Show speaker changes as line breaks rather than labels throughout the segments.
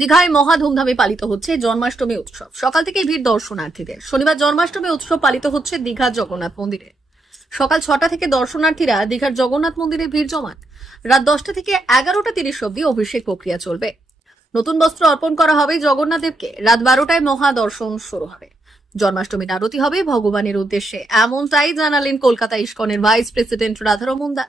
দীঘায় মহা ধুমধামে পালিত হচ্ছে জন্মাষ্টমী উৎসব। সকাল থেকে ভিড় দর্শনার্থীদের। শনিবার জন্মাষ্টমী উৎসব পালিত হচ্ছে দীঘার জগন্নাথ মন্দিরে। সকাল ছটা থেকে দর্শনার্থীরা দীঘার জগন্নাথ মন্দিরে ভিড় জমান। রাত দশটা থেকে এগারোটা তিরিশ অব্দি অভিষেক প্রক্রিয়া চলবে। নতুন বস্ত্র অর্পণ করা হবে জগন্নাথ দেবকে। রাত বারোটায় মহা দর্শন শুরু হবে। জন্মাষ্টমীর আরতি হবে ভগবানের উদ্দেশ্যে। এমনটাই জানালেন কলকাতা ইস্কনের ভাইস প্রেসিডেন্ট রাধারমন দাস।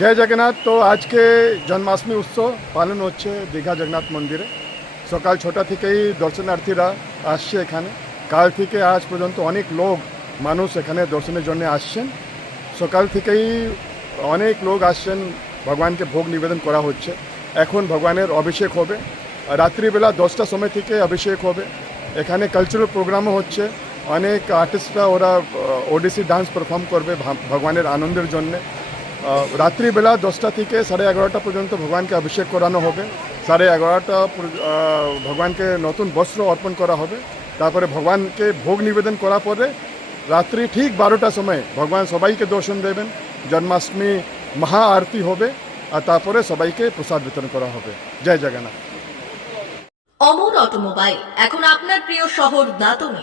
জয় জগন্নাথ। তো আজকে জন্মাষ্টমী উৎসব পালন হচ্ছে দীঘা জগন্নাথ মন্দিরে। সকাল ছটা থেকেই দর্শনার্থীরা আসছে এখানে। কাল থেকে আজ পর্যন্ত অনেক লোক, মানুষ এখানে দর্শনের জন্য আসছেন। সকাল থেকেই অনেক লোক আসছেন, ভগবানকে ভোগ নিবেদন করা হচ্ছে। এখন ভগবানের অভিষেক হবে। রাত্রিবেলা দশটার সময় থেকে অভিষেক হবে। এখানে কালচারাল প্রোগ্রামও হচ্ছে। অনেক আর্টিস্টরা ওরা ওডিসি ডান্স পারফর্ম করবে ভগবানের আনন্দের জন্যে। রাত্রিবেলা দশটা থেকে সাড়ে এগারোটা পর্যন্ত ভগবানকে অভিষেক করানো হবে। সাড়ে এগারোটা ভগবানকে নতুন বস্ত্র অর্পণ করা হবে। তারপরে ভগবানকে ভোগ নিবেদন করার পরে রাত্রি ঠিক বারোটার সময় ভগবান সবাইকে দর্শন দেবেন। জন্মাষ্টমী মহা আরতি হবে আর তারপরে সবাইকে প্রসাদ বিতরণ করা হবে। জয় জগন্নাথ।
অমর অটোমোবাইল, এখন আপনার প্রিয় শহর দাতনে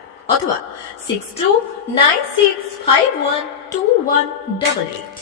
অথবা six two nine six five one two one double eight